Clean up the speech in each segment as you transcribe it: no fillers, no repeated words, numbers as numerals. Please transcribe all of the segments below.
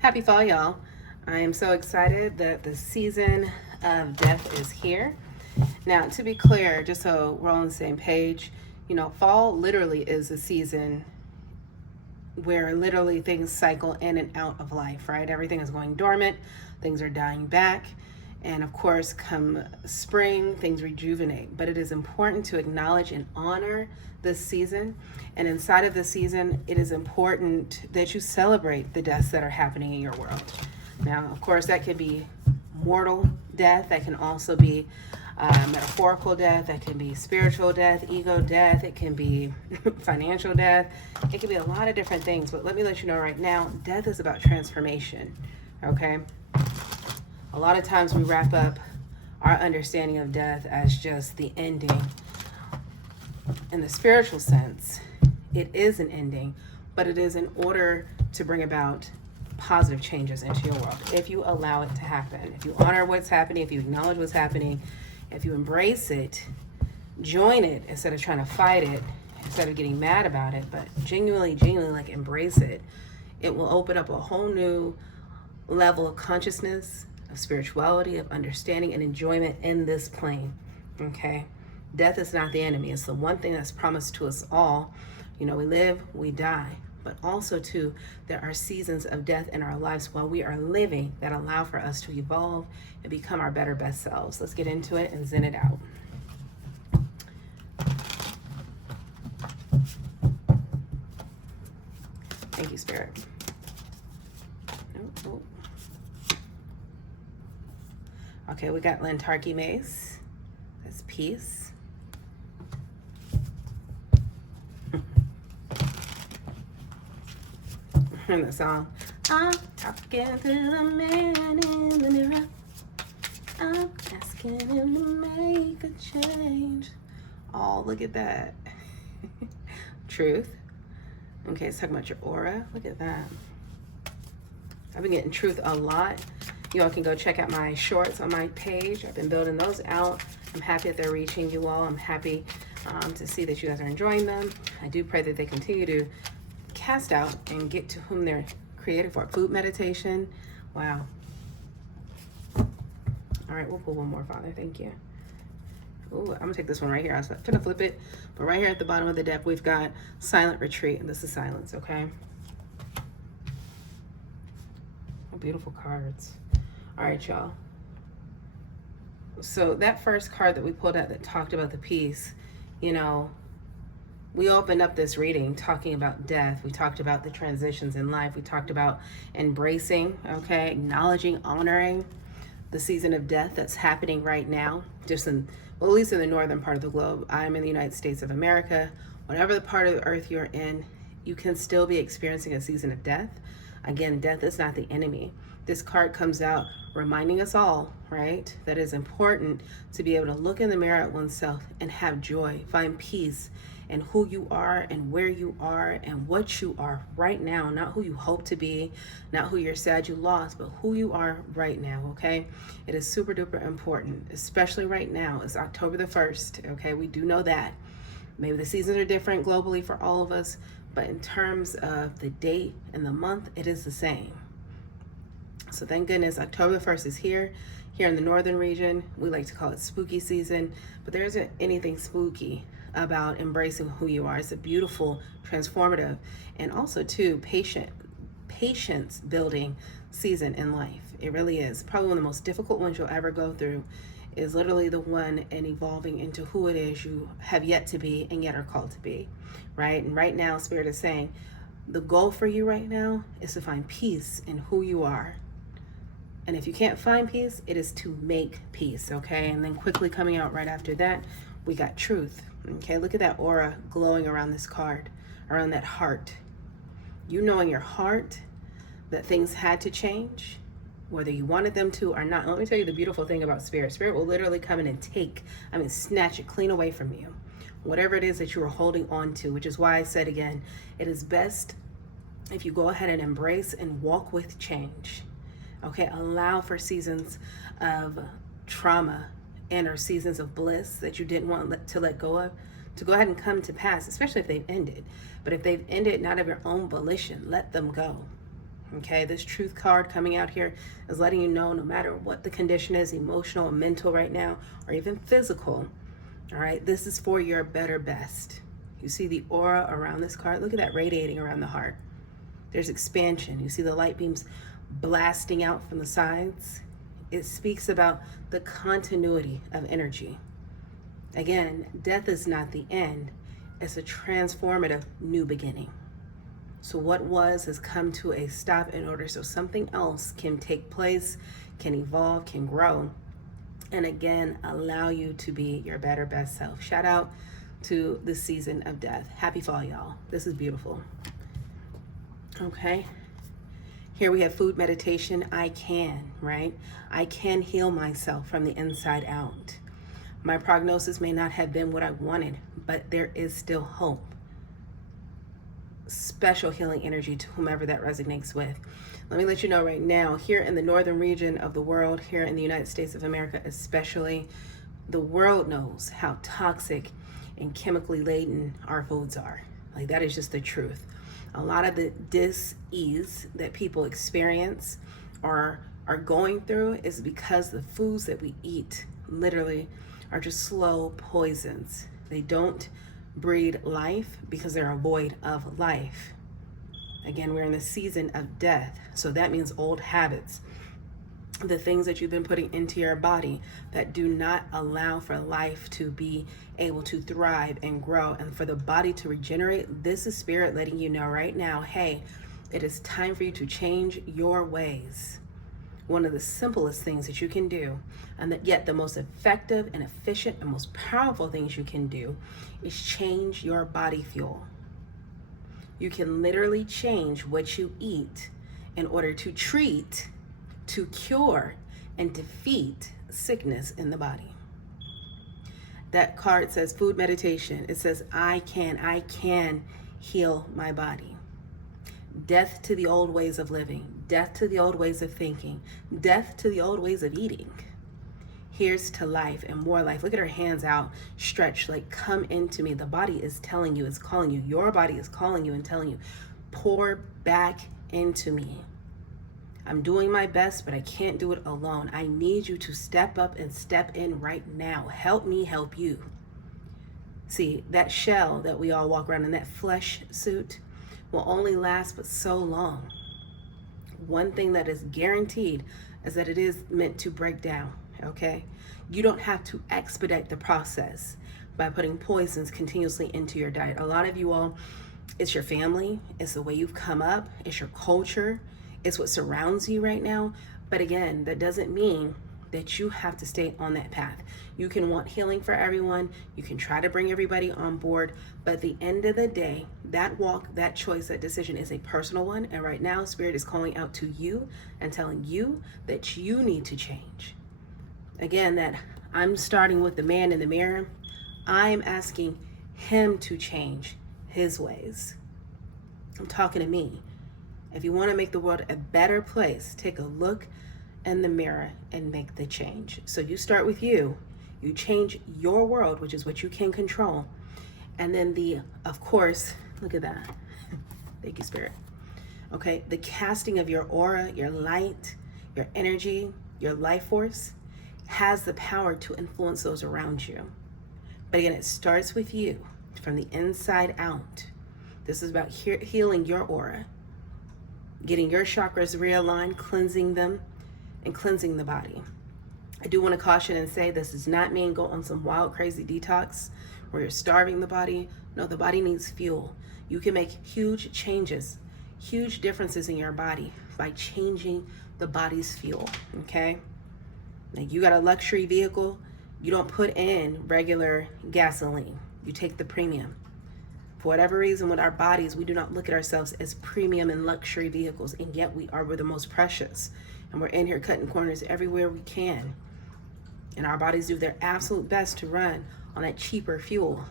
Happy fall, y'all. I am so excited that the season of death is here. Now, to be clear, just so we're all on the same page, fall literally is a season where literally things cycle in and out of life, right? Everything is going dormant, things are dying back. And of course, come spring, things rejuvenate. But it is important to acknowledge and honor this season. And inside of the season, it is important that you celebrate the deaths that are happening in your world. Now, of course, that could be mortal death, that can also be metaphorical death, that can be spiritual death, ego death, it can be financial death, it can be a lot of different things. But let me let you know right now, death is about transformation, okay? A lot of times we wrap up our understanding of death as just the ending. In the spiritual sense, it is an ending, but it is in order to bring about positive changes into your world if you allow it to happen. If you honor what's happening, if you acknowledge what's happening, if you embrace it, join it instead of trying to fight it, instead of getting mad about it, but genuinely like embrace it, it will open up a whole new level of consciousness, of spirituality, of understanding and enjoyment in this plane. Okay? Death is not the enemy. It's the one thing that's promised to us all. We live, we die. But also, too, there are seasons of death in our lives while we are living that allow for us to evolve and become our better, best selves. Let's get into it and zen it out. Thank you, Spirit. Oh. Okay, we got Lantarki Mace. That's peace. And the song, I'm talking to the man in the mirror. I'm asking him to make a change. Oh, look at that. Truth. Okay, it's talking about your aura. Look at that. I've been getting truth a lot. You all can go check out my shorts on my page. I've been building those out. I'm happy that they're reaching you all. I'm happy to see that you guys are enjoying them. I do pray that they continue to cast out and get to whom they're created for. Food meditation. Wow. All right, we'll pull one more, Father. Thank you. Ooh, I'm gonna take this one right here. I was gonna flip it, but right here at the bottom of the deck, we've got silent retreat, and this is silence, okay? Oh, beautiful cards. All right, y'all. So that first card that we pulled out that talked about the peace, we opened up this reading talking about death. We talked about the transitions in life. We talked about embracing, okay, acknowledging, honoring the season of death that's happening right now, just at least in the northern part of the globe. I'm in the United States of America. Whatever the part of the earth you're in, you can still be experiencing a season of death. Again, death is not the enemy. This card comes out reminding us all, right, that it's important to be able to look in the mirror at oneself and have joy, find peace in who you are and where you are and what you are right now, not who you hope to be, not who you're sad you lost, but who you are right now, okay? It is super duper important, especially right now. It's October the 1st, okay? We do know that. Maybe the seasons are different globally for all of us, but in terms of the date and the month, it is the same. So thank goodness October the 1st is here. Here in the northern region, we like to call it spooky season, but there isn't anything spooky about embracing who you are. It's a beautiful, transformative, and also too patience building season in life. It really is. Probably one of the most difficult ones you'll ever go through is literally the one in evolving into who it is you have yet to be and yet are called to be, right? And right now, Spirit is saying the goal for you right now is to find peace in who you are. And if you can't find peace, it is to make peace, okay? And then quickly coming out right after that, we got truth, okay? Look at that aura glowing around this card, around that heart. You know in your heart that things had to change, whether you wanted them to or not. Let me tell you the beautiful thing about Spirit. Spirit will literally come in and snatch it clean away from you. Whatever it is that you are holding on to, which is why I said again, it is best if you go ahead and embrace and walk with change. Okay, allow for seasons of trauma and or seasons of bliss that you didn't want to let go of to go ahead and come to pass, especially if they've ended. But if they've ended not of your own volition, let them go. Okay, this truth card coming out here is letting you know no matter what the condition is, emotional or mental right now, or even physical, all right, this is for your better best. You see the aura around this card? Look at that radiating around the heart. There's expansion. You see the light beams blasting out from the sides. It speaks about the continuity of energy. Again, death is not the end. It's a transformative new beginning. So what was has come to a stop in order so something else can take place, can evolve, can grow, and again, allow you to be your better best self. Shout out to the season of death. Happy fall, y'all. This is beautiful. Okay. Here we have food meditation. I can, right? I can heal myself from the inside out. My prognosis may not have been what I wanted, but there is still hope. Special healing energy to whomever that resonates with. Let me let you know right now, here in the northern region of the world, here in the United States of America especially, the world knows how toxic and chemically laden our foods are. Like, that is just the truth. A lot of the dis-ease that people experience or are going through is because the foods that we eat literally are just slow poisons. They don't breed life because they're a void of life. Again, we're in the season of death. So that means old habits, the things that you've been putting into your body that do not allow for life to be able to thrive and grow and for the body to regenerate. This is spirit letting you know right now, hey, it is time for you to change your ways. One of the simplest things that you can do, and that yet the most effective and efficient and most powerful things you can do, is change your body fuel. You can literally change what you eat in order to treat, to cure, and defeat sickness in the body. That card says food meditation. It says, I can heal my body. Death to the old ways of living, death to the old ways of thinking, death to the old ways of eating. Here's to life and more life. Look at her hands out, stretched, like, come into me. The body is telling you, it's calling you. Your body is calling you and telling you, pour back into me. I'm doing my best, but I can't do it alone. I need you to step up and step in right now. Help me help you. See, that shell that we all walk around in, that flesh suit, will only last but so long. One thing that is guaranteed is that it is meant to break down, okay? You don't have to expedite the process by putting poisons continuously into your diet. A lot of you all, it's your family, it's the way you've come up, it's your culture, it's what surrounds you right now. But again, that doesn't mean that you have to stay on that path. You can want healing for everyone. You can try to bring everybody on board. But at the end of the day, that walk, that choice, that decision is a personal one. And right now, Spirit is calling out to you and telling you that you need to change. Again, that I'm starting with the man in the mirror. I'm asking him to change his ways. I'm talking to me. If you want to make the world a better place, take a look in the mirror and make the change. So you start with you. You change your world, which is what you can control. And then of course, look at that. Thank you, Spirit. Okay, the casting of your aura, your light, your energy, your life force has the power to influence those around you. But again, it starts with you from the inside out. This is about healing your aura, getting your chakras realigned, cleansing them, and cleansing the body. I do want to caution and say this does not mean go on some wild, crazy detox where you're starving the body. No, the body needs fuel. You can make huge changes, huge differences in your body by changing the body's fuel, okay? Now, you got a luxury vehicle, you don't put in regular gasoline. You take the premium. For whatever reason, with our bodies, we do not look at ourselves as premium and luxury vehicles, and yet we're the most precious. And we're in here cutting corners everywhere we can. And our bodies do their absolute best to run on that cheaper fuel.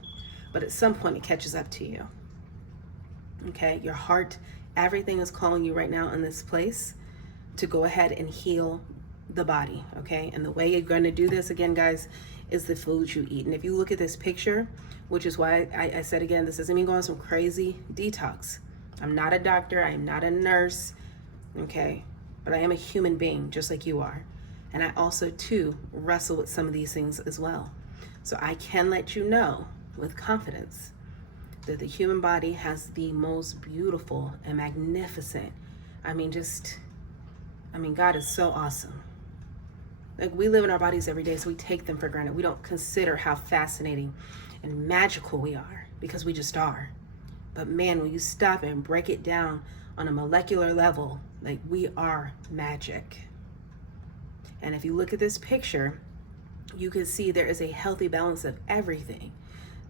But at some point, it catches up to you. Okay, your heart, everything is calling you right now in this place to go ahead and heal the body, okay? And the way you're going to do this, again, guys, is the foods you eat. And if you look at this picture, which is why I said again, this doesn't mean go on some crazy detox. I'm not a doctor, I'm not a nurse. okay? But I am a human being just like you are. And I also, too, wrestle with some of these things as well. So I can let you know with confidence that the human body has the most beautiful and magnificent, God is so awesome. Like, we live in our bodies every day, so we take them for granted. We don't consider how fascinating and magical we are because we just are. But man, when you stop and break it down on a molecular level, like, we are magic. And if you look at this picture, you can see there is a healthy balance of everything.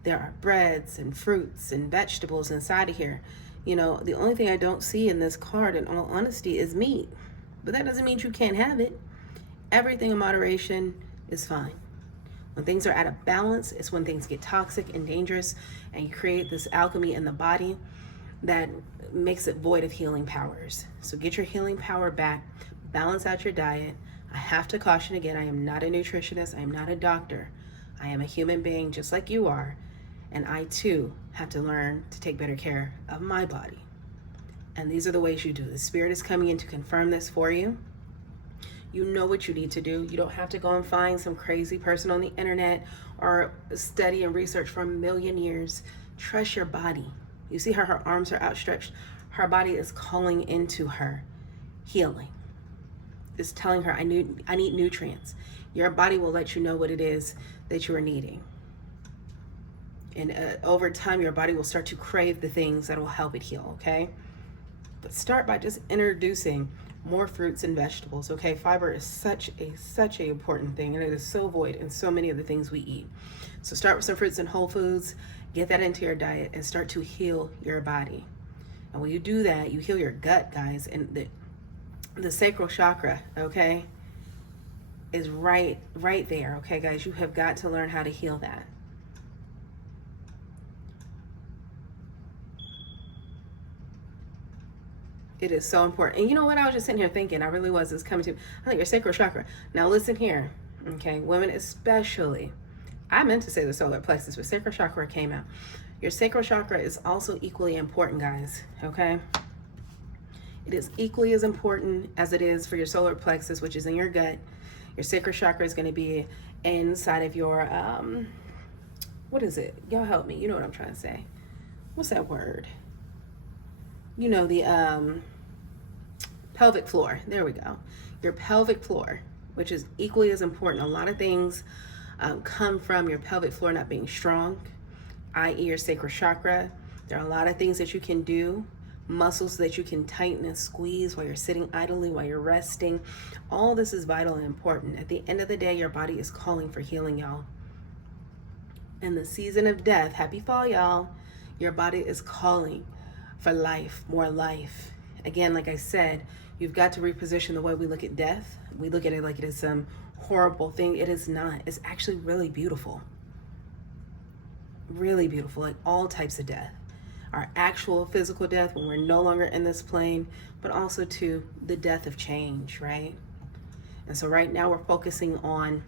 There are breads and fruits and vegetables inside of here. You know, the only thing I don't see in this card, in all honesty, is meat. But that doesn't mean you can't have it. Everything in moderation is fine. When things are out of balance, it's when things get toxic and dangerous, and you create this alchemy in the body that makes it void of healing powers. So get your healing power back, balance out your diet. I have to caution again, I am not a nutritionist, I am not a doctor. I am a human being just like you are, and I too have to learn to take better care of my body. And these are the ways you do. The Spirit is coming in to confirm this for you. You know what you need to do. You don't have to go and find some crazy person on the internet or study and research for a million years. Trust your body. You see how her arms are outstretched? Her body is calling into her healing. It's telling her, I need nutrients. Your body will let you know what it is that you are needing. And over time, your body will start to crave the things that will help it heal, okay? But start by just introducing more fruits and vegetables, okay? Fiber is such a important thing, and it is so void in so many of the things we eat. So start with some fruits and whole foods, get that into your diet, and start to heal your body. And when you do that, you heal your gut, guys, and the sacral chakra, okay, is right there, okay, guys? You have got to learn how to heal that. It is so important. And you know what? I was just sitting here thinking, I really was, it's coming to, I think your sacral chakra. Now listen here, okay? Women especially. I meant to say the solar plexus, but sacral chakra came out. Your sacral chakra is also equally important, guys, okay? It is equally as important as it is for your solar plexus, which is in your gut. Your sacral chakra is going to be inside of your, what is it? Y'all help me. You know what I'm trying to say. What's that word? You know, the pelvic floor. There we go. Your pelvic floor, which is equally as important. A lot of things come from your pelvic floor not being strong, i.e. your sacral chakra. There are a lot of things that you can do, muscles that you can tighten and squeeze while you're sitting idly, while you're resting. All this is vital and important. At the end of the day, your body is calling for healing, y'all. In the season of death, happy fall, y'all, your body is calling for life, more life. Again, like I said, you've got to reposition the way we look at death. We look at it like it is some horrible thing. It is not. It's actually really beautiful. Really beautiful, like all types of death. Our actual physical death when we're no longer in this plane, but also to the death of change, right? And so right now we're focusing on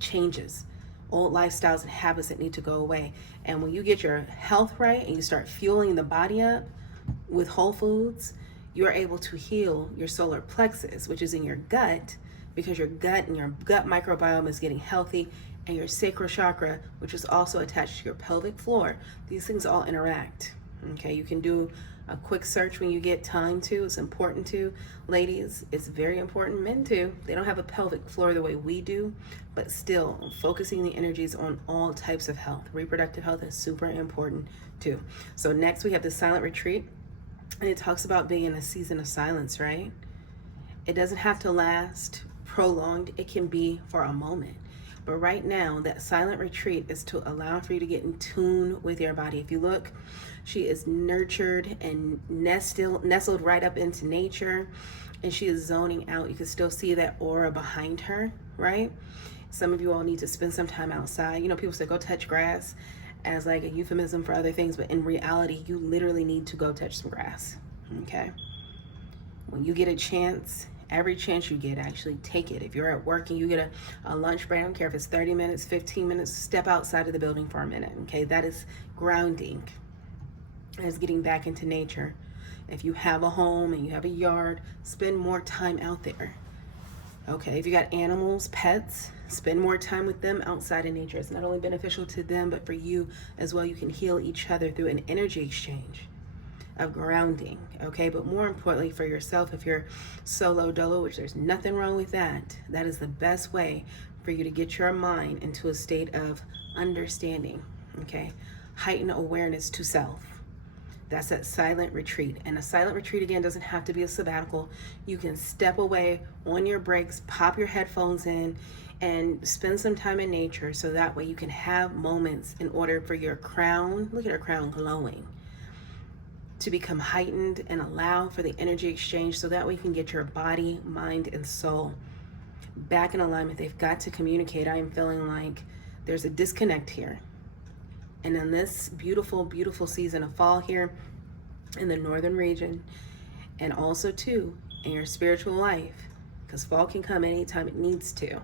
changes, old lifestyles and habits that need to go away. And when you get your health right and you start fueling the body up with whole foods, you're able to heal your solar plexus, which is in your gut, because your gut and your gut microbiome is getting healthy, and your sacral chakra, which is also attached to your pelvic floor. These things all interact. Okay, you can do a quick search when you get time to. It's important to. Ladies, it's very important. Men too. They don't have a pelvic floor the way we do, but still focusing the energies on all types of health. Reproductive health is super important too. So next we have the silent retreat, and it talks about being in a season of silence, right? It doesn't have to last prolonged. It can be for a moment. But right now, that silent retreat is to allow for you to get in tune with your body. If you look, she is nurtured and nestled right up into nature, and she is zoning out. You can still see that aura behind her, right? Some of you all need to spend some time outside. You know, people say go touch grass as like a euphemism for other things, but in reality, you literally need to go touch some grass, okay? When you get a chance, every chance you get, actually take it. If you're at work and you get a lunch break, I don't care if it's 30 minutes, 15 minutes, step outside of the building for a minute, okay? That is grounding. That is getting back into nature. If you have a home and you have a yard, spend more time out there. Okay, if you got animals, pets, spend more time with them outside in nature. It's not only beneficial to them, but for you as well. You can heal each other through an energy exchange of grounding, okay? But more importantly for yourself, if you're solo dolo, which there's nothing wrong with that, that is the best way for you to get your mind into a state of understanding, okay? Heighten awareness to self. That's that silent retreat. And a silent retreat, again, doesn't have to be a sabbatical. You can step away on your breaks, pop your headphones in, and spend some time in nature, so that way you can have moments in order for your crown, look at her crown glowing, to become heightened and allow for the energy exchange, so that way you can get your body, mind, and soul back in alignment. They've got to communicate. I am feeling like there's a disconnect here. And in this beautiful, beautiful season of fall here in the northern region, and also too in your spiritual life, because fall can come anytime it needs to.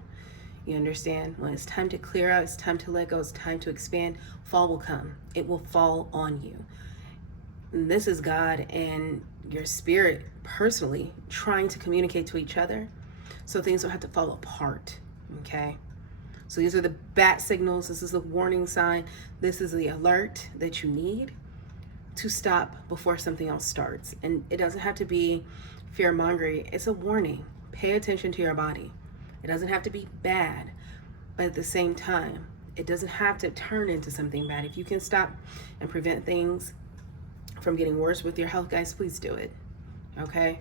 You understand? When it's time to clear out, it's time to let go, it's time to expand, fall will come. It will fall on you. And this is God and your spirit personally trying to communicate to each other so things don't have to fall apart, okay? So these are the bat signals. This is the warning sign. This is the alert that you need to stop before something else starts. And it doesn't have to be fear-mongering. It's a warning. Pay attention to your body. It doesn't have to be bad, but at the same time, it doesn't have to turn into something bad. If you can stop and prevent things from getting worse with your health, guys, please do it, okay?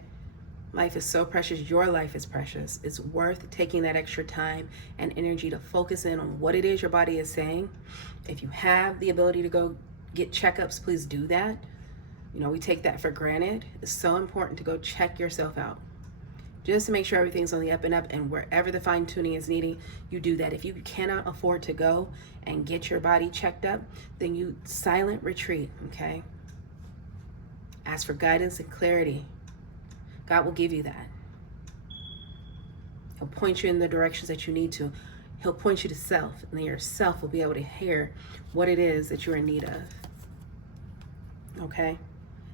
Life is so precious. Your life is precious. It's worth taking that extra time and energy to focus in on what it is your body is saying. If you have the ability to go get checkups, please do that. You know, we take that for granted. It's so important to go check yourself out, just to make sure everything's on the up and up, and wherever the fine tuning is needed, you do that. If you cannot afford to go and get your body checked up, then you silent retreat, okay? Ask for guidance and clarity. God will give you that. He'll point you in the directions that you need to. He'll point you to self, and then your self will be able to hear what it is that you're in need of. Okay?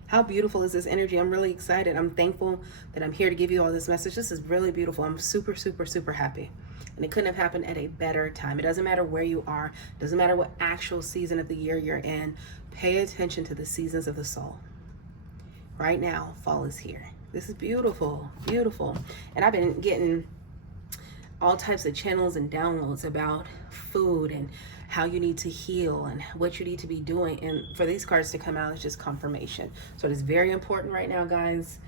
How beautiful is this energy? I'm really excited. I'm thankful that I'm here to give you all this message. This is really beautiful. I'm super, super, super happy. And it couldn't have happened at a better time. It doesn't matter where you are. It doesn't matter what actual season of the year you're in. Pay attention to the seasons of the soul. Right now, fall is here. This is beautiful, beautiful. And I've been getting all types of channels and downloads about food and how you need to heal and what you need to be doing. And for these cards to come out, it's just confirmation. So it is very important right now, guys,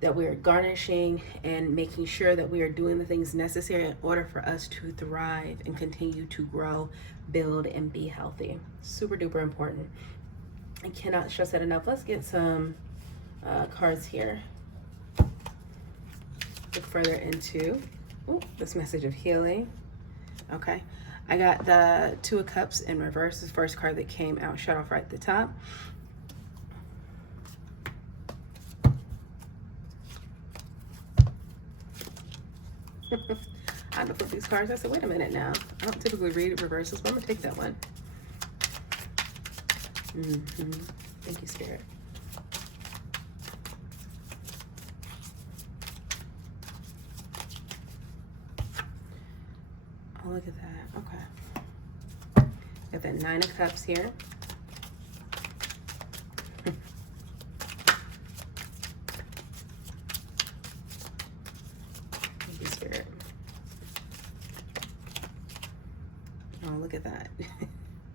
that we are garnishing and making sure that we are doing the things necessary in order for us to thrive and continue to grow, build, and be healthy. Super duper important. I cannot stress that enough. Let's get some cards here. Look further into this message of healing. Okay, I got the Two of Cups in reverse. The first card that came out, shut off right at the top. I had to flip these cards. I said, wait a minute now. I don't typically read reverses, but I'm gonna take that one. Thank you, Spirit. Oh, look at that. Okay. Got that Nine of Cups here. Thank you, Spirit. Oh, look at that.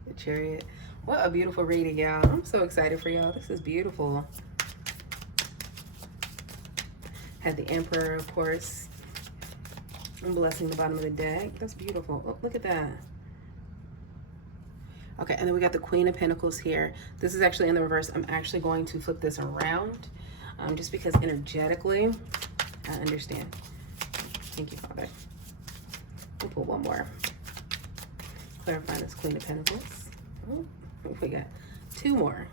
The Chariot. What a beautiful reading, y'all. I'm so excited for y'all. This is beautiful. Had the Emperor, of course. I'm blessing the bottom of the deck. That's beautiful. Oh, look at that. Okay, and then we got the Queen of Pentacles here. This is actually in the reverse. I'm actually going to flip this around just because energetically, I understand. Thank you, Father. We'll pull one more. Clarify this Queen of Pentacles. Oh, we got two more.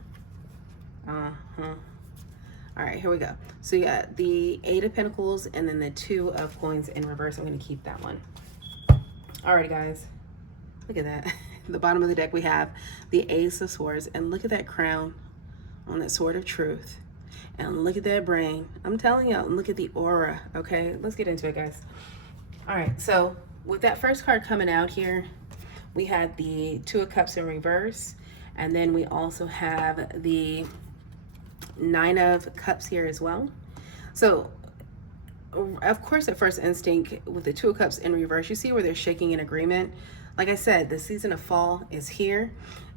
All right, here we go. So you got the Eight of Pentacles and then the Two of Coins in reverse. I'm going to keep that one. All right, guys. Look at that. The bottom of the deck, we have the Ace of Swords. And look at that crown on that Sword of Truth. And look at that brain. I'm telling y'all, look at the aura. Okay, let's get into it, guys. All right, so with that first card coming out here, we had the Two of Cups in reverse, and then we also have the Nine of Cups here as well. So of course, at first instinct, with the Two of Cups in reverse, you see where they're shaking in agreement. Like I said, the season of fall is here,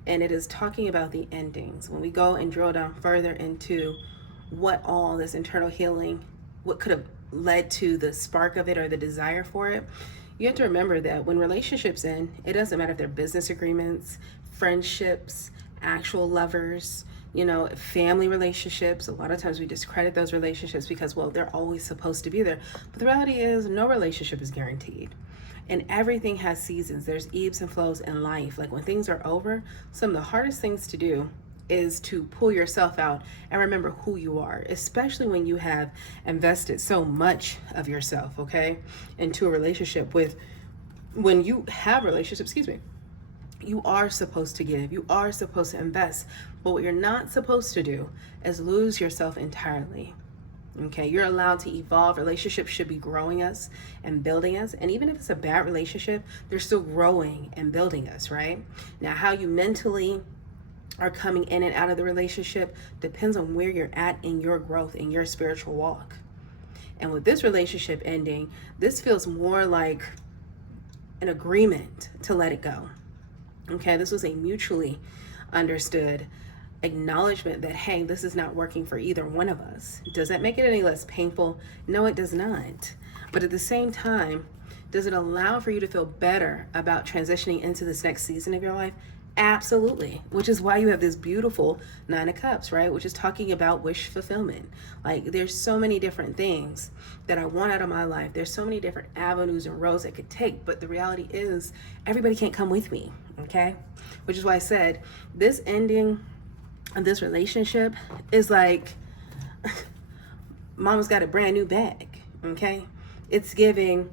and it is talking about the endings. When we go and drill down further into what all this internal healing, what could have led to the spark of it or the desire for it, you have to remember that when relationships end, it doesn't matter if they're business agreements, friendships, actual lovers, you know, family relationships. A lot of times we discredit those relationships because, well, they're always supposed to be there. But the reality is no relationship is guaranteed. And everything has seasons. There's ebbs and flows in life. Like when things are over, some of the hardest things to do is to pull yourself out and remember who you are, especially when you have invested so much of yourself, okay, into a relationship with, when you have relationships, you are supposed to give, you are supposed to invest, but what you're not supposed to do is lose yourself entirely. Okay, you're allowed to evolve. Relationships should be growing us and building us. And even if it's a bad relationship, they're still growing and building us, right? Now, how you mentally are coming in and out of the relationship depends on where you're at in your growth, in your spiritual walk. And with this relationship ending, this feels more like an agreement to let it go. Okay, this was a mutually understood acknowledgement that, hey, this is not working for either one of us. Does that make it any less painful? No, it does not. But at the same time, does it allow for you to feel better about transitioning into this next season of your life? Absolutely. Which is why you have this beautiful Nine of Cups, right? Which is talking about wish fulfillment. Like, there's so many different things that I want out of my life. There's so many different avenues and roads I could take. But the reality is everybody can't come with me, okay? Which is why I said this ending of this relationship is like mama's got a brand new bag, okay? It's giving,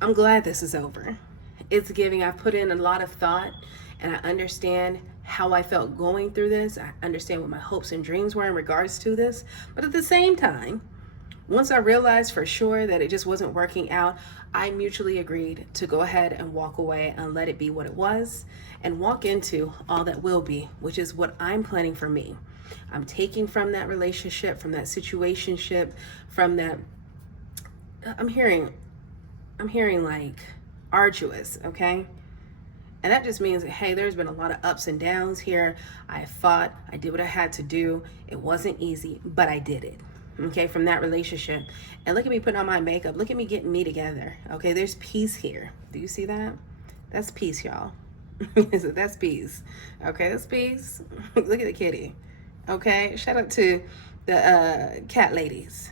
I'm glad this is over. It's giving, I put in a lot of thought and I understand how I felt going through this. I understand what my hopes and dreams were in regards to this. But at the same time, once I realized for sure that it just wasn't working out, I mutually agreed to go ahead and walk away and let it be what it was and walk into all that will be, which is what I'm planning for me. I'm taking from that relationship, from that situationship, from that, I'm hearing like arduous, okay? And that just means that, hey, there's been a lot of ups and downs here. I fought, I did what I had to do. It wasn't easy, but I did it, okay, from that relationship. And look at me putting on my makeup. Look at me getting me together, okay? There's peace here. Do you see that? That's peace, y'all. That's peace, okay? That's peace. Look at the kitty, okay? Shout out to the cat ladies.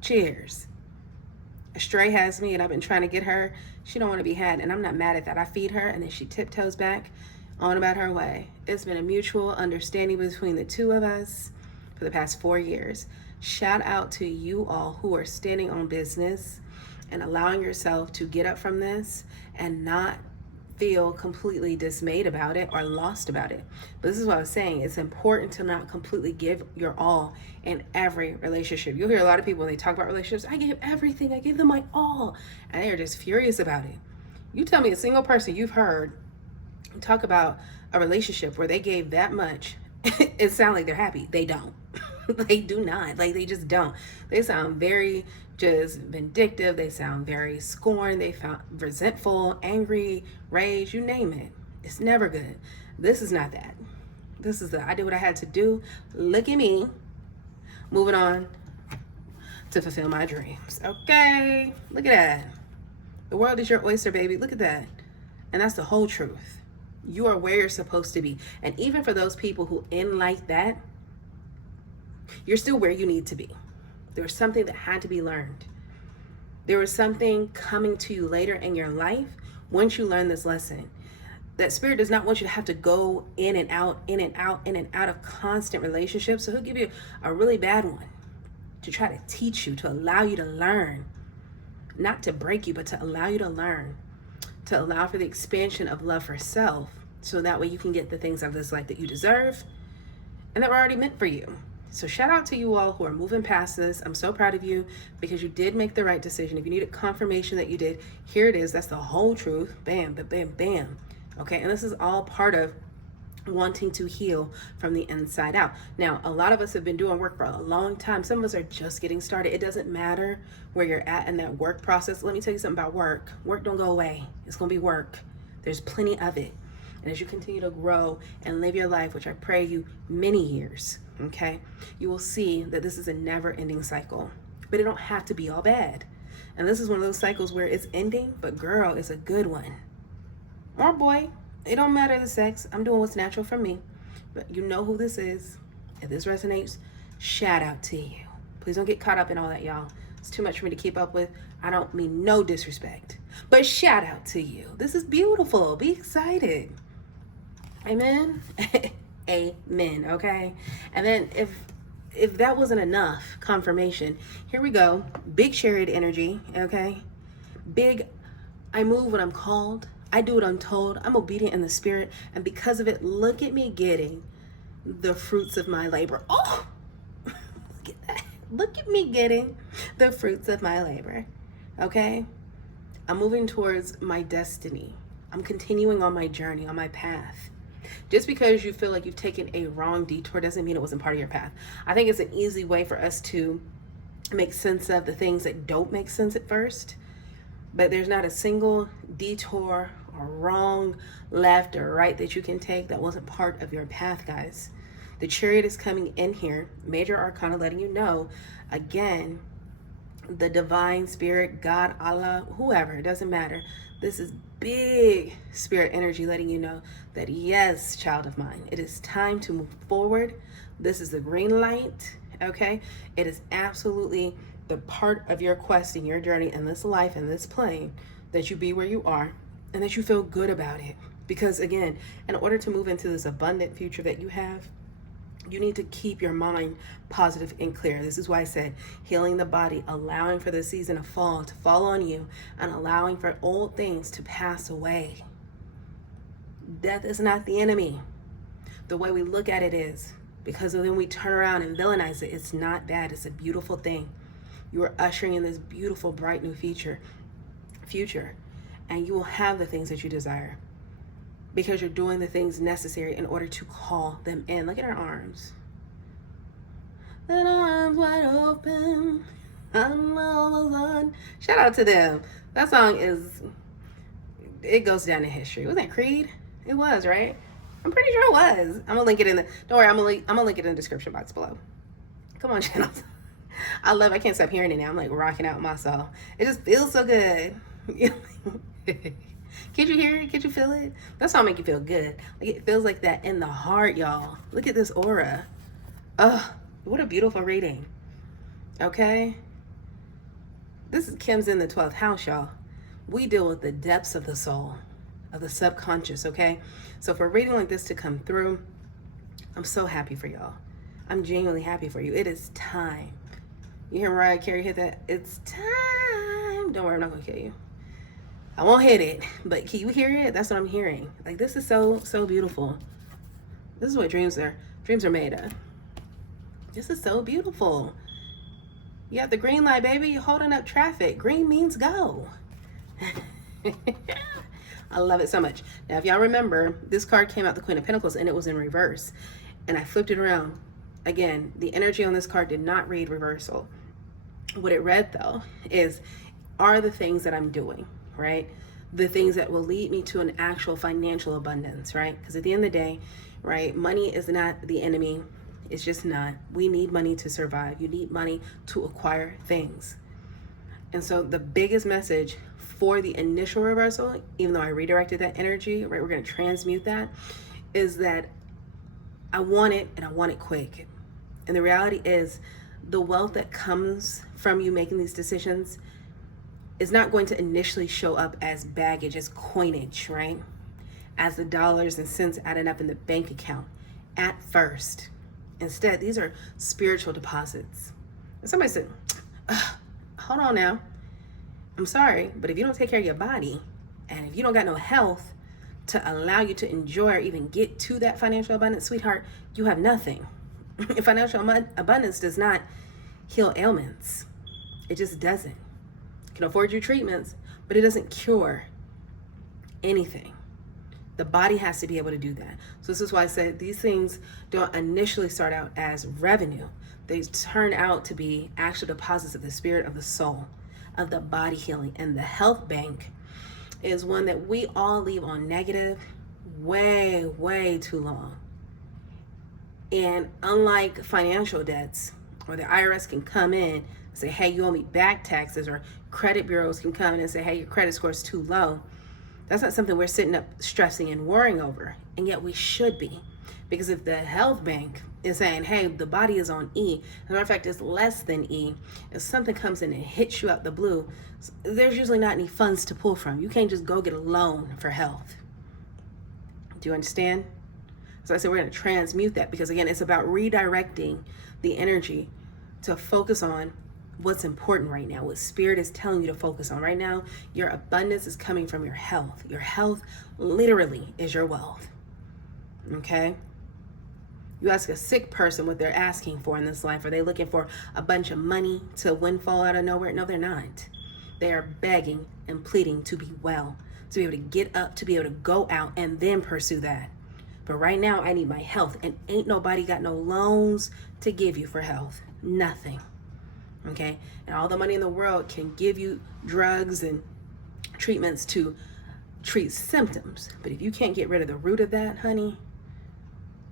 Cheers. A stray has me and I've been trying to get her. She don't want to be had, and I'm not mad at that. I feed her and then she tiptoes back on about her way. It's been a mutual understanding between the two of us for the past 4 years. Shout out to you all who are standing on business and allowing yourself to get up from this and not feel completely dismayed about it or lost about it. But this is what I was saying. It's important to not completely give your all in every relationship. You'll hear a lot of people when they talk about relationships, I gave everything, I gave them my all, and they are just furious about it. You tell me a single person you've heard talk about a relationship where they gave that much, it sounds like they're happy. They don't. They do not. Like, they just don't. They sound very just vindictive. They sound very scorned. They found resentful, angry, rage, you name it. It's never good. This is not that. This is I did what I had to do. Look at me. Moving on to fulfill my dreams. Okay. Look at that. The world is your oyster, baby. Look at that. And that's the whole truth. You are where you're supposed to be. And even for those people who end like that, you're still where you need to be. There was something that had to be learned. There was something coming to you later in your life once you learn this lesson. That spirit does not want you to have to go in and out, in and out, in and out of constant relationships. So he'll give you a really bad one to try to teach you, to allow you to learn. Not to break you, but to allow you to learn. To allow for the expansion of love for self. So that way you can get the things out of this life that you deserve and that were already meant for you. So shout out to you all who are moving past this. I'm so proud of you because you did make the right decision. If you needed confirmation that you did, here it is. That's the whole truth. Bam, bam, bam, bam. Okay, and this is all part of wanting to heal from the inside out. Now, a lot of us have been doing work for a long time. Some of us are just getting started. It doesn't matter where you're at in that work process. Let me tell you something about work. Work don't go away. It's going to be work. There's plenty of it. And as you continue to grow and live your life, which I pray you many years, okay, you will see that this is a never-ending cycle. But it don't have to be all bad. And this is one of those cycles where it's ending, but girl, it's a good one. Or boy, it don't matter the sex. I'm doing what's natural for me. But you know who this is. If this resonates, shout out to you. Please don't get caught up in all that, y'all. It's too much for me to keep up with. I don't mean no disrespect. But shout out to you. This is beautiful. Be excited. Amen. Amen. Okay. And then if that wasn't enough confirmation, here we go. Big chariot energy. Okay. Big, I move when I'm called. I do what I'm told. I'm obedient in the spirit. And because of it, look at me getting the fruits of my labor. Oh, look at that. Look at me getting the fruits of my labor. Okay. I'm moving towards my destiny. I'm continuing on my journey, on my path. Just because you feel like you've taken a wrong detour doesn't mean it wasn't part of your path. I think it's an easy way for us to make sense of the things that don't make sense at first. But there's not a single detour or wrong left or right that you can take that wasn't part of your path, guys. The chariot is coming in here, major arcana, letting you know, again, the divine spirit, God, Allah, whoever, it doesn't matter. This is big spirit energy letting you know that yes, child of mine, it is time to move forward. This is the green light, okay? It is absolutely the part of your quest in your journey in this life, in this plane, that you be where you are and that you feel good about it. Because again, in order to move into this abundant future that you have, you need to keep your mind positive and clear. This is why I said healing the body, allowing for the season of fall to fall on you, and allowing for old things to pass away. Death is not the enemy. The way we look at it is, because then we turn around and villainize it. It's not bad. It's a beautiful thing. You are ushering in this beautiful, bright new future, and you will have the things that you desire because you're doing the things necessary in order to call them in. Look at our arms. The arms wide open. I'm alone. Shout out to them. That song it goes down in history. Wasn't that Creed? It was, right? I'm pretty sure it was. I'm gonna link it in the. Don't worry, I'm gonna link it in the description box below. Come on, channels. I can't stop hearing it now. I'm like rocking out my soul. It just feels so good. Can't you hear it? Can't you feel it? That song make you feel good. Like it feels like that in the heart, y'all. Look at this aura. Oh, what a beautiful reading. Okay. This is Kim's in the 12th house, y'all. We deal with the depths of the soul, of the subconscious, okay? So for a reading like this to come through, I'm so happy for y'all. I'm genuinely happy for you. It is time. You hear Mariah Carey hit that? It's time. Don't worry, I'm not gonna kill you. I won't hit it, but can you hear it? That's what I'm hearing. Like this is so beautiful. This is what dreams are made of. This is so beautiful. You have the green light, baby. You're holding up traffic. Green means go. I love it so much. Now, if y'all remember, this card came out the Queen of Pentacles and it was in reverse. And I flipped it around. Again, the energy on this card did not read reversal. What it read though is, are the things that I'm doing, right? The things that will lead me to an actual financial abundance, right? Because at the end of the day, right, money is not the enemy. It's just not. We need money to survive. You need money to acquire things. And so the biggest message for the initial reversal, even though I redirected that energy, right, we're going to transmute that, is that I want it and I want it quick. And the reality is the wealth that comes from you making these decisions is not going to initially show up as baggage, as coinage, right? As the dollars and cents added up in the bank account at first. Instead, these are spiritual deposits. And somebody said, hold on now. I'm sorry, but if you don't take care of your body and if you don't got no health to allow you to enjoy or even get to that financial abundance, sweetheart, you have nothing. Financial abundance does not heal ailments. It just doesn't. It can afford you treatments, but it doesn't cure anything. The body has to be able to do that. So this is why I said these things don't initially start out as revenue. They turn out to be actual deposits of the spirit, of the soul, of the body healing. And the health bank is one that we all leave on negative way, way too long. And unlike financial debts, or the IRS can come in and say, hey, you owe me back taxes, or credit bureaus can come in and say, hey, your credit score is too low. That's not something we're sitting up stressing and worrying over, and yet we should be. Because if the health bank is saying, hey, the body is on E, as a matter of fact, it's less than E, if something comes in and hits you out the blue, there's usually not any funds to pull from. You can't just go get a loan for health. Do you understand? So I said we're going to transmute that, because again, it's about redirecting the energy to focus on what's important right now, what spirit is telling you to focus on right now. Your abundance is coming from your health. Your health literally is your wealth. Okay? You ask a sick person what they're asking for in this life. Are they looking for a bunch of money to windfall out of nowhere? No, they're not. They are begging and pleading to be well, to be able to get up, to be able to go out and then pursue that. But right now, I need my health, and ain't nobody got no loans to give you for health. Nothing. Okay? And all the money in the world can give you drugs and treatments to treat symptoms. But if you can't get rid of the root of that, honey,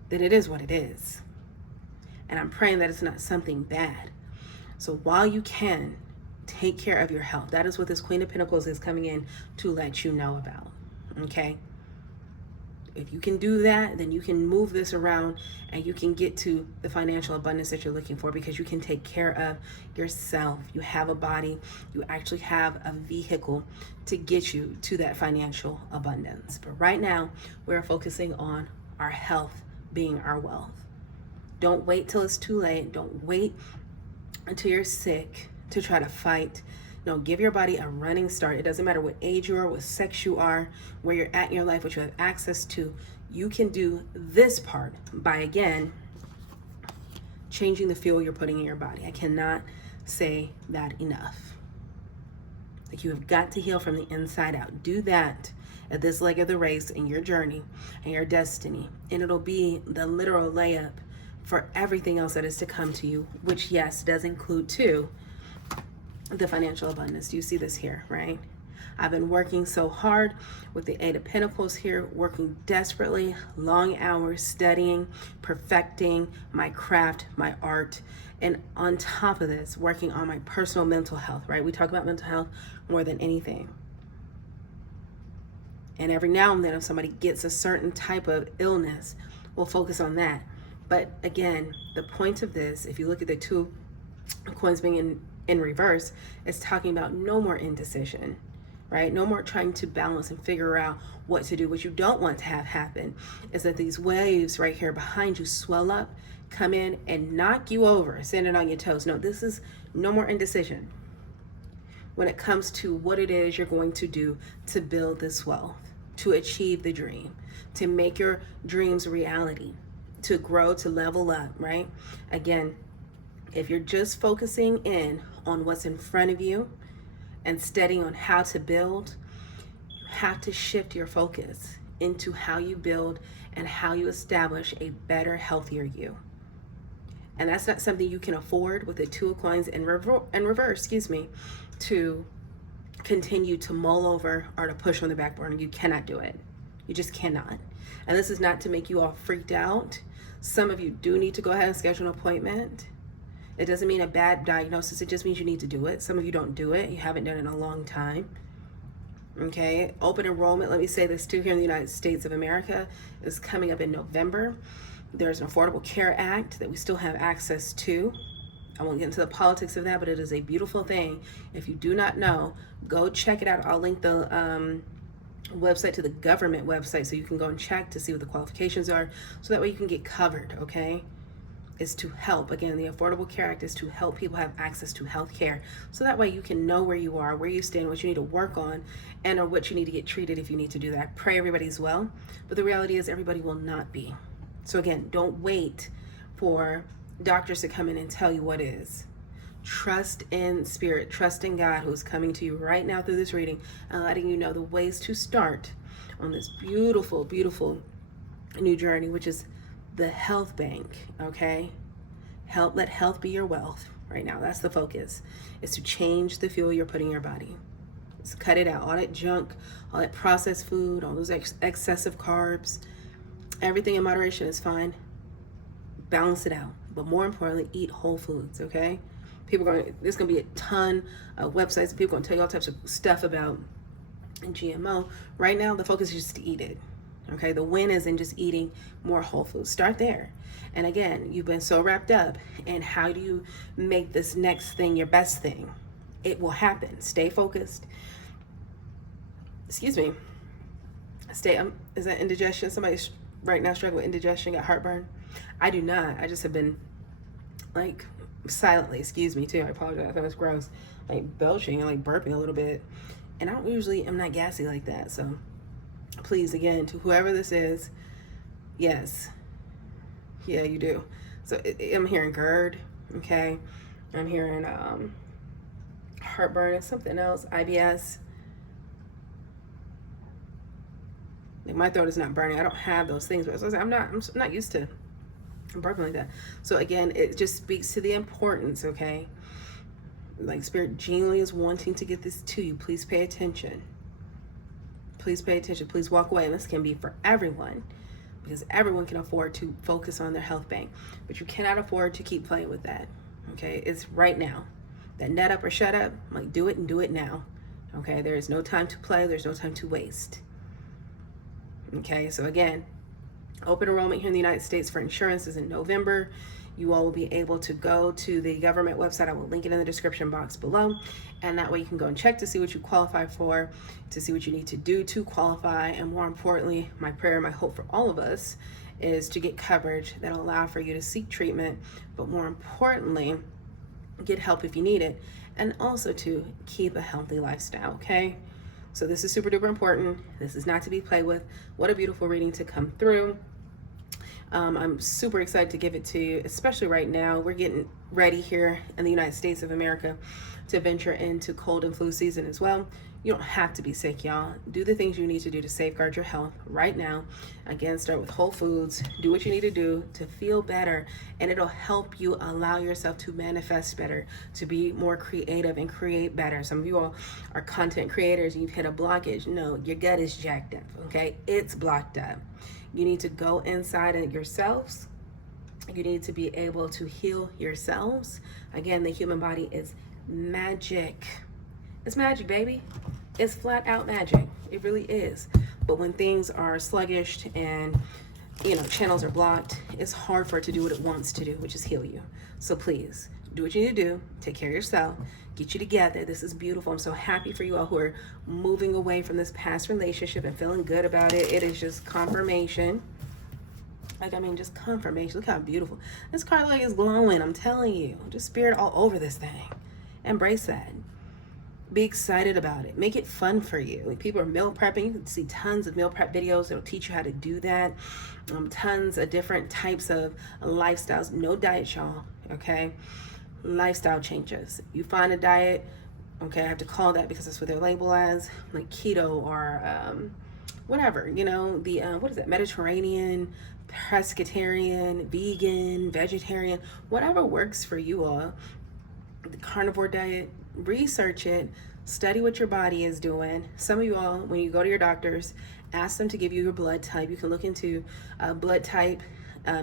then it is what it is. And I'm praying that it's not something bad. So while you can, take care of your health. That is what this Queen of Pentacles is coming in to let you know about. Okay? If you can do that, then you can move this around and you can get to the financial abundance that you're looking for, because you can take care of yourself. You have a body. You actually have a vehicle to get you to that financial abundance. But right now, we're focusing on our health being our wealth. Don't wait till it's too late. Don't wait until you're sick to try to fight. No, give your body a running start. It doesn't matter what age you are, what sex you are, where you're at in your life, what you have access to. You can do this part by, again, changing the fuel you're putting in your body. I cannot say that enough. Like, you have got to heal from the inside out. Do that at this leg of the race in your journey and your destiny. And it'll be the literal layup for everything else that is to come to you, which, yes, does include, too, the financial abundance. Do you see this here, right? I've been working so hard with the Eight of Pentacles here, working desperately, long hours, studying, perfecting my craft, my art, and on top of this, working on my personal mental health, right? We talk about mental health more than anything. And every now and then, if somebody gets a certain type of illness, we'll focus on that. But again, the point of this, if you look at the two coins being in reverse, is talking about no more indecision, right? No more trying to balance and figure out what to do. What you don't want to have happen is that these waves right here behind you swell up, come in and knock you over, standing on your toes. No, this is no more indecision when it comes to what it is you're going to do to build this wealth, to achieve the dream, to make your dreams reality, to grow, to level up, right? Again, if you're just focusing in on what's in front of you and studying on how to build, you have to shift your focus into how you build and how you establish a better, healthier you. And that's not something you can afford with the Two of Coins in reverse, to continue to mull over or to push on the back burner. You cannot do it. You just cannot. And this is not to make you all freaked out. Some of you do need to go ahead and schedule an appointment. It doesn't mean a bad diagnosis. It just means you need to do it. Some of you don't do it. You haven't done it in a long time. Okay. Open enrollment, let me say this too, here in the United States of America, is coming up in November. There's an Affordable Care Act that we still have access to. I won't get into the politics of that, but it is a beautiful thing. If you do not know, go check it out. I'll link the website to the government website so you can go and check to see what the qualifications are, so that way you can get covered, okay? Is to help. Again, the Affordable Care Act is to help people have access to health care, so that way you can know where you are, where you stand, what you need to work on, and or what you need to get treated if you need to do that. I pray everybody's well, but the reality is everybody will not be. So again, don't wait for doctors to come in and tell you what is. Trust in spirit, trust in God who's coming to you right now through this reading and letting you know the ways to start on this beautiful, beautiful new journey, which is the health bank. Okay, let health be your wealth right now. That's the focus, is to change the fuel you're putting in your body. It's cut it out, all that junk, all that processed food, all those excessive carbs. Everything in moderation is fine. Balance it out, but more importantly, eat whole foods. Okay, there's gonna be a ton of websites and people gonna tell you all types of stuff about GMO. Right now the focus is just to eat it. Okay, the win is in just eating more whole foods. Start there. And again, you've been so wrapped up in how do you make this next thing your best thing. It will happen. Stay focused. Excuse me. Is that indigestion? Somebody's right now struggling with indigestion, got heartburn. I do not. I just have been like silently, excuse me too, I apologize, I thought it was gross, like belching and like burping a little bit. And I don't usually, I'm not gassy like that. So please, again, to whoever this is, yes, yeah, you do. So I'm hearing GERD, okay? I'm hearing heartburn and something else, IBS. Like my throat is not burning. I don't have those things, but I'm not used to burping like that. So again, it just speaks to the importance, okay? Like spirit genuinely is wanting to get this to you. Please pay attention. Please pay attention. Please walk away. And this can be for everyone, because everyone can afford to focus on their health bank, but you cannot afford to keep playing with that. Okay, it's right now. That net up or shut up, like do it and do it now. Okay, there is no time to play. There's no time to waste. Okay, so again, open enrollment here in the United States for insurance is in November. You all will be able to go to the government website. I will link it in the description box below. And that way you can go and check to see what you qualify for, to see what you need to do to qualify. And more importantly, my prayer, my hope for all of us is to get coverage that'll allow for you to seek treatment, but more importantly, get help if you need it, and also to keep a healthy lifestyle, okay? So this is super duper important. This is not to be played with. What a beautiful reading to come through. I'm super excited to give it to you, especially right now. We're getting ready here in the United States of America to venture into cold and flu season as well. You don't have to be sick, y'all. Do the things you need to do to safeguard your health right now. Again, start with whole foods. Do what you need to do to feel better, and it'll help you allow yourself to manifest better, to be more creative and create better. Some of you all are content creators. You've hit a blockage. No, your gut is jacked up, okay? It's blocked up. You need to go inside of yourselves. You need to be able to heal yourselves. Again, the human body is magic. It's magic, baby. It's flat out magic. It really is. But when things are sluggish and, channels are blocked, it's hard for it to do what it wants to do, which is heal you. So please, do what you need to do. Take care of yourself. Get you together. This is beautiful. I'm so happy for you all who are moving away from this past relationship and feeling good about it. It is just confirmation. Just confirmation. Look how beautiful. This card is glowing. I'm telling you. Just spirit all over this thing. Embrace that. Be excited about it. Make it fun for you. Like people are meal prepping. You can see tons of meal prep videos that'll teach you how to do that. Tons of different types of lifestyles. No diet, y'all. Okay? Lifestyle changes. You find a diet, okay, I have to call that because that's what they're labeled as, like keto or whatever, what is that, Mediterranean, pescatarian, vegan, vegetarian, whatever works for you all. The carnivore diet, research it, study what your body is doing. Some of you all, when you go to your doctors, ask them to give you your blood type. You can look into blood type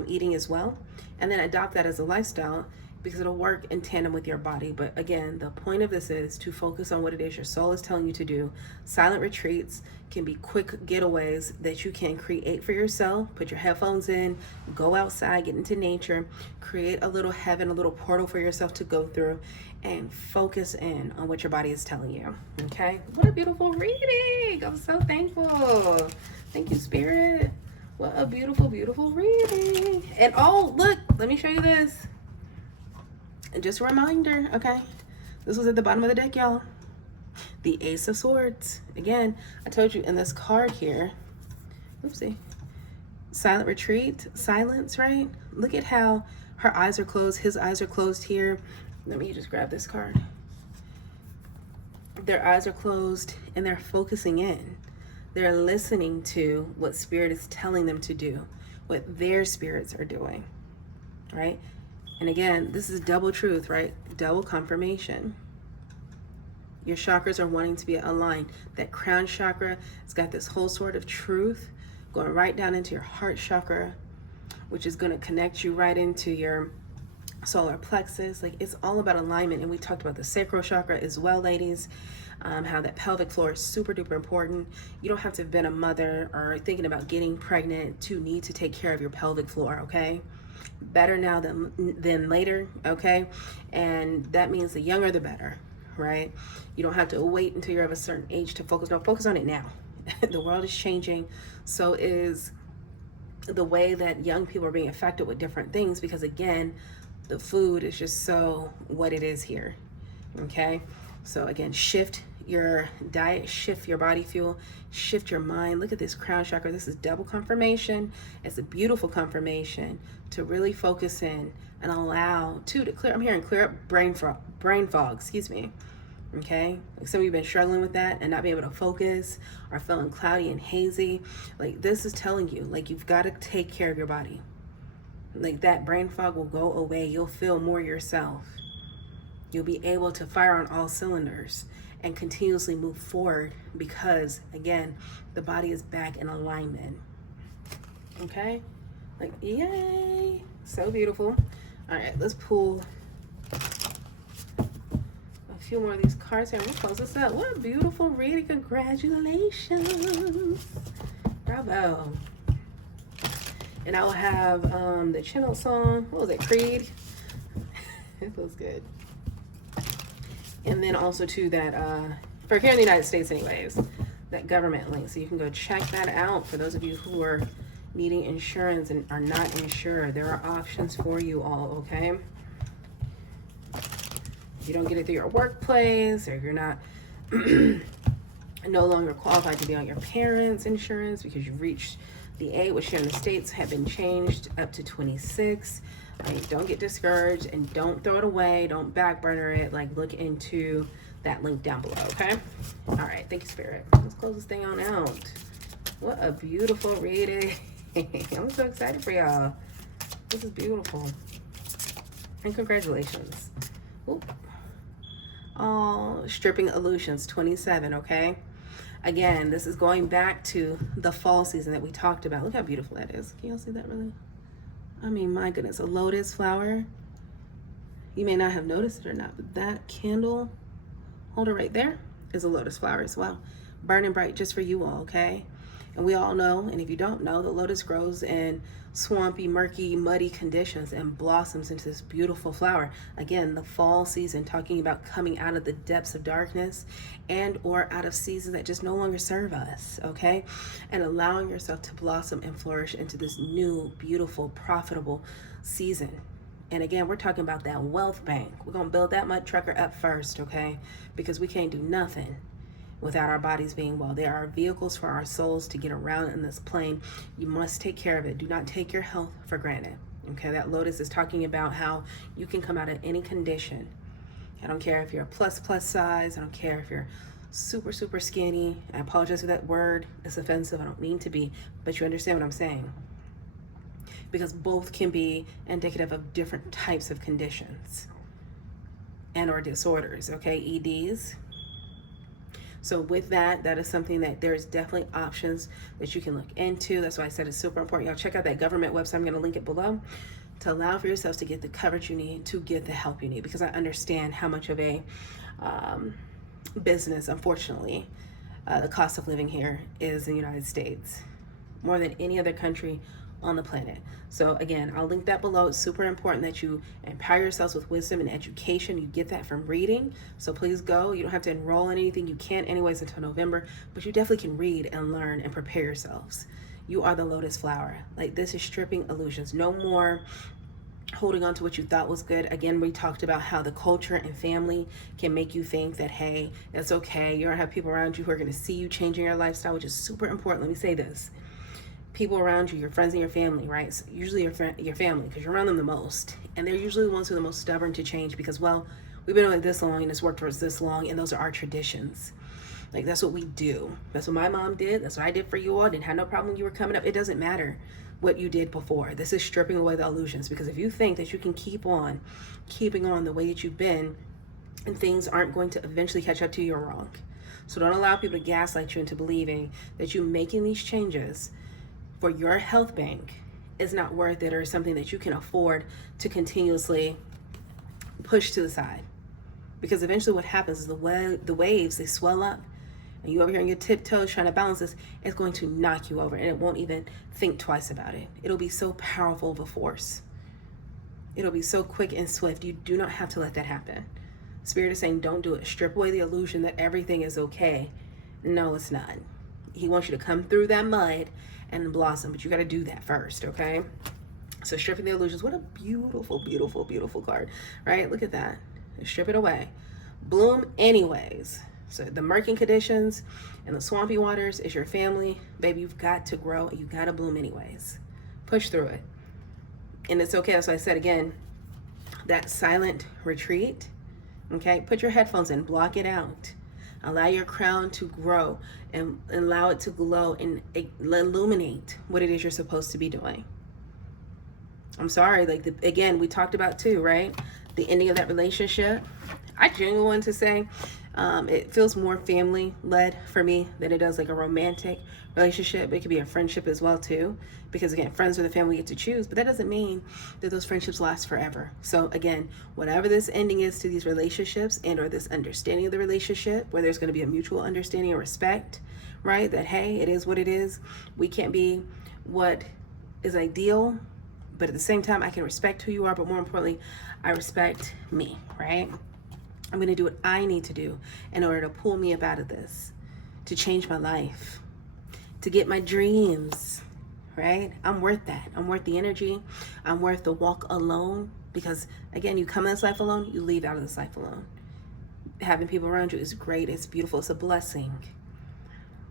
eating as well, and then adopt that as a lifestyle, because it'll work in tandem with your body. But again, the point of this is to focus on what it is your soul is telling you to do. Silent retreats can be quick getaways that you can create for yourself. Put your headphones in, go outside, get into nature, create a little heaven, a little portal for yourself to go through, and focus in on what your body is telling you. Okay? What a beautiful reading. I'm so thankful. Thank you, Spirit. What a beautiful, beautiful reading. And oh, look, let me show you this. And just a reminder, okay? This was at the bottom of the deck, y'all. The Ace of Swords. Again, I told you in this card here, oopsie, silent retreat, silence, right? Look at how Her eyes are closed. His eyes are closed here. Let me just grab this card. Their eyes are closed and they're focusing in. They're listening to what Spirit is telling them to do, what their spirits are doing, right? And again, this is double truth, right? Double confirmation. Your chakras are wanting to be aligned. That crown chakra has got this whole sword of truth going right down into your heart chakra, which is going to connect you right into your solar plexus. Like, it's all about alignment. And we talked about the sacral chakra as well, ladies, how that pelvic floor is super duper important. You don't have to have been a mother or thinking about getting pregnant to need to take care of your pelvic floor, okay? Better now than later, okay? And that means the younger the better, right? You don't have to wait until you're of a certain age to focus. No, focus on it now. The world is changing. So is the way that young people are being affected with different things, because again, the food is just so what it is here, okay? So again, shift your diet, shift your body fuel, shift your mind. Look at this crown chakra. This is double confirmation. It's a beautiful confirmation to really focus in and allow to clear. I'm hearing clear up brain fog, excuse me. Okay, like some of you have been struggling with that and not being able to focus or feeling cloudy and hazy. Like, this is telling you, like, you've got to take care of your body. Like, that brain fog will go away. You'll feel more yourself. You'll be able to fire on all cylinders and continuously move forward because, again, the body is back in alignment. Okay? Like, yay! So beautiful. All right, let's pull a few more of these cards here and we'll close this up. What a beautiful reading. Congratulations. Bravo. And I will have the channel song. What was it? Creed. It feels good. And then also too that for here in the United States anyways, that government link. So you can go check that out for those of you who are needing insurance and are not insured. There are options for you all, okay? If you don't get it through your workplace, or if you're not no longer qualified to be on your parents' insurance because you've reached the age, which here in the States have been changed up to 26. Don't get discouraged and don't throw it away. Don't back burner it. Like, look into that link down below, okay? All right, thank you, Spirit. Let's close this thing on out. What a beautiful reading. I'm so excited for y'all. This is beautiful. And congratulations. Ooh. Oh, Stripping Illusions 27, okay? Again, this is going back to the fall season that we talked about. Look how beautiful that is. Can y'all see that really? I mean, my goodness, a lotus flower. You may not have noticed it or not, but that candle holder right there is a lotus flower as well. Burning bright just for you all, okay? And we all know, and if you don't know, the lotus grows in swampy, murky, muddy conditions and blossoms into this beautiful flower. Again, the fall season, talking about coming out of the depths of darkness and or out of seasons that just no longer serve us, okay? And allowing yourself to blossom and flourish into this new, beautiful, profitable season. And again, we're talking about that wealth bank. We're going to build that mud trucker up first, okay? Because we can't do nothing without our bodies being well. There are vehicles for our souls to get around in this plane. You must take care of it. Do not take your health for granted. Okay, that lotus is talking about how you can come out of any condition. I don't care if you're a plus size. I don't care if you're super skinny. I apologize for that word. It's offensive. I don't mean to be, but you understand what I'm saying. Because both can be indicative of different types of conditions and or disorders, okay? EDs. So with that is something that there's definitely options that you can look into. That's why I said it's super important. Y'all check out that government website. I'm going to link it below to allow for yourselves to get the coverage you need to get the help you need, because I understand how much of a business, unfortunately, the cost of living here is in the United States, more than any other country on the planet. So again, I'll link that below. It's super important that you empower yourselves with wisdom and education. You get that from reading. So please go. You don't have to enroll in anything. You can't anyways until November, but you definitely can read and learn and prepare yourselves. You are the lotus flower. Like, this is stripping illusions. No more holding on to what you thought was good. Again, we talked about how the culture and family can make you think that, hey, that's okay. You don't have people around you who are going to see you changing your lifestyle, which is super important. Let me say this. people around you, your friends and your family, right? So usually your family, because you're around them the most. And they're usually the ones who are the most stubborn to change because, well, we've been doing it this long and it's worked for us this long, and those are our traditions. Like, that's what we do. That's what my mom did. That's what I did for you all. Didn't have no problem when you were coming up. It doesn't matter what you did before. This is stripping away the illusions, because if you think that you can keep on keeping on the way that you've been and things aren't going to eventually catch up to you, you're wrong. So don't allow people to gaslight you into believing that you making these changes for your health bank is not worth it, or something that you can afford to continuously push to the side. Because eventually what happens is the waves, they swell up, and you over here on your tiptoes trying to balance this, it's going to knock you over, and it won't even think twice about it. It'll be so powerful of a force. It'll be so quick and swift. You do not have to let that happen. Spirit is saying, don't do it. Strip away the illusion that everything is okay. No, it's not. He wants you to come through that mud and blossom, but you got to do that first, okay? So stripping the illusions. What a beautiful, beautiful, beautiful card, right? Look at that. Strip it away. Bloom anyways. So the murking conditions and the swampy waters is your family. Baby, you've got to grow and you got to bloom anyways. Push through it. And it's okay. So I said again, that silent retreat, okay? Put your headphones in, block it out. Allow your crown to grow and allow it to glow and illuminate what it is you're supposed to be doing. I'm sorry, like, again, we talked about too, right? The ending of that relationship. I genuinely want to say, it feels more family-led for me than it does like a romantic relationship. It could be a friendship as well too, because again, friends are the family you get to choose, but that doesn't mean that those friendships last forever. So again, whatever this ending is to these relationships and or this understanding of the relationship, where there's going to be a mutual understanding and respect, right? That, hey, it is what it is. We can't be what is ideal, but at the same time, I can respect who you are, but more importantly, I respect me, right? I'm going to do what I need to do in order to pull me up out of this, to change my life, to get my dreams, right? I'm worth that. I'm worth the energy. I'm worth the walk alone, because again, you come in this life alone, you leave out of this life alone. Having people around you is great. It's beautiful. It's a blessing.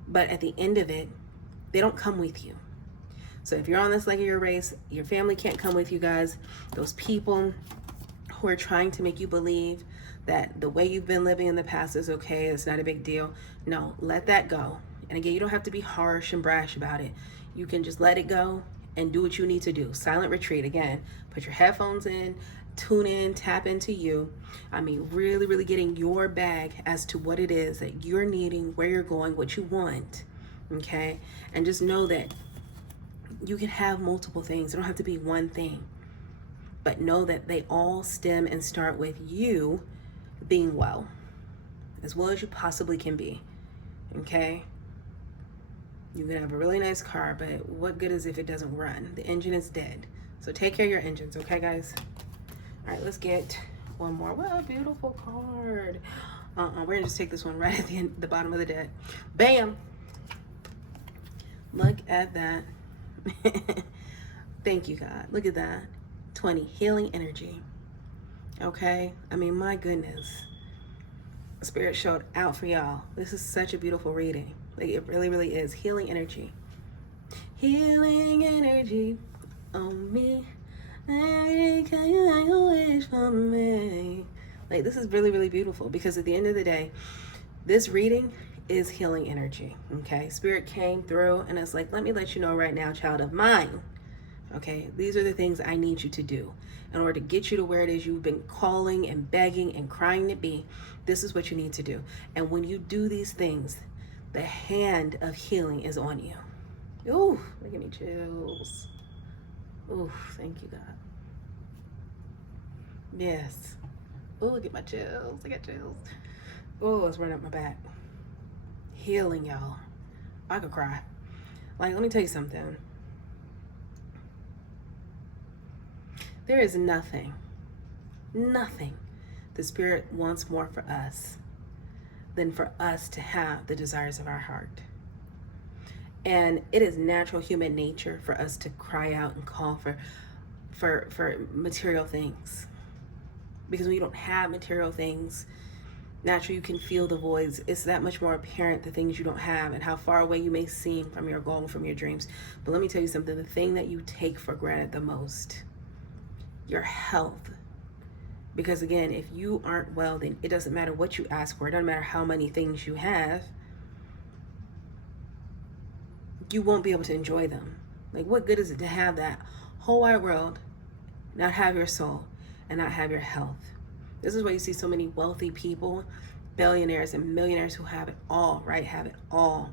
But at the end of it, they don't come with you. So if you're on this leg of your race, your family can't come with you guys. Those people who are trying to make you believe that the way you've been living in the past is okay, it's not a big deal. No, let that go. And again, you don't have to be harsh and brash about it. You can just let it go and do what you need to do. Silent retreat. Again, put your headphones in, tune in, tap into you. I mean, really, really getting your bag as to what it is that you're needing, where you're going, what you want, okay? And just know that you can have multiple things. It don't have to be one thing. But know that they all stem and start with you being well as you possibly can be, okay? You can have a really nice car, but what good is if it doesn't run? The engine is dead. So take care of your engines, okay, guys? All right, let's get one more. What a beautiful card. We're gonna just take this one right at the bottom of the deck. Bam! Look at that. Thank you, God. Look at that. 20, healing energy. Okay? I mean, my goodness. Spirit showed out for y'all. This is such a beautiful reading. Like, it really, really is. Healing energy. Healing energy on me. Can you wish for me? Like, this is really, really beautiful, because at the end of the day, this reading is healing energy. Okay? Spirit came through and it's like, let me let you know right now, child of mine. Okay, these are the things I need you to do in order to get you to where it is you've been calling and begging and crying to be. This is what you need to do. And when you do these things, the hand of healing is on you. Ooh, look at me chills. Ooh, thank you, God. Yes. Ooh, look at my chills. I got chills. Ooh, it's running up my back. Healing, y'all. I could cry. Like, let me tell you something. There is nothing the Spirit wants more for us than for us to have the desires of our heart. And it is natural human nature for us to cry out and call for material things. Because when you don't have material things, Naturally, you can feel the voids. It's that much more apparent, the things you don't have and how far away you may seem from your goal and from your dreams. But let me tell you something, the thing that you take for granted the most, your health. Because again, if you aren't well, then it doesn't matter what you ask for. It doesn't matter how many things you have. You won't be able to enjoy them. Like, what good is it to have that whole wide world, not have your soul, and not have your health? This is why you see so many wealthy people, billionaires and millionaires who have it all, right? Have it all.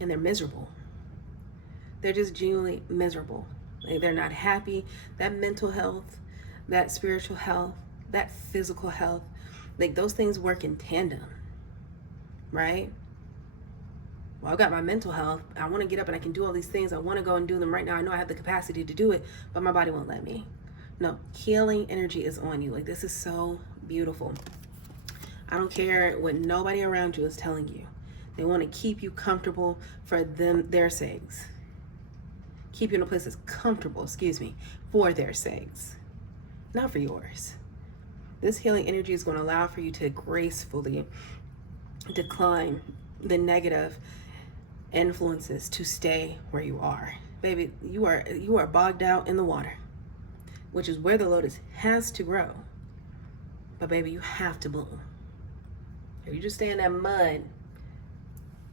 And they're miserable. They're just genuinely miserable. Like, they're not happy. That mental health, that spiritual health, that physical health, like those things work in tandem, right? Well, I've got my mental health. I want to get up and I can do all these things. I want to go and do them right now. I know I have the capacity to do it, but my body won't let me. No, healing energy is on you. Like, this is so beautiful. I don't care what nobody around you is telling you. They want to keep you comfortable for their sakes. Keep you in a place that's comfortable, for their sakes, not for yours. This healing energy is going to allow for you to gracefully decline the negative influences to stay where you are. Baby, you are bogged out in the water, which is where the lotus has to grow. But baby, you have to bloom. If you just stay in that mud,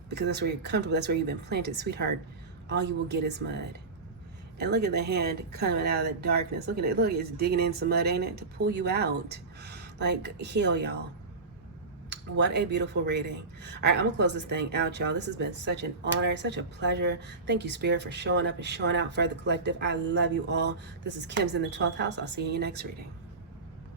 because that's where you're comfortable, that's where you've been planted, sweetheart, all you will get is mud. And look at the hand coming out of the darkness. Look at it. Look, it's digging in some mud, ain't it? To pull you out. Like, heal, y'all. What a beautiful reading. All right, I'm gonna close this thing out, y'all. This has been such an honor, such a pleasure. Thank you, Spirit, for showing up and showing out for the collective. I love you all. This is Kim's in the 12th house. I'll see you in your next reading.